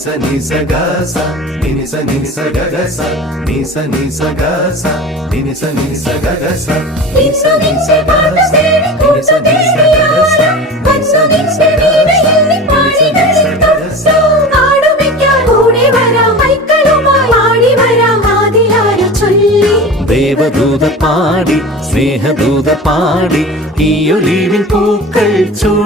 sa ni sa ga sa ni sa ga ga sa ni sa ga sa ni sa ga ga sa ni sa പാത തേടി കൂട്ടു തേടിയാല കൺസവിൻസ് വീണയിൽ പാടികളിൽ നാടുമിക്കാൻ കൂടെ വരാം മൈക്കളുമായി ആടി വരാം ആദിലാര ചൊല്ലി ദേവദൂത പാടി സ്നേഹദൂത പാടി ഈ ഒലിവിൻ പൂക്കൾ ചൂടി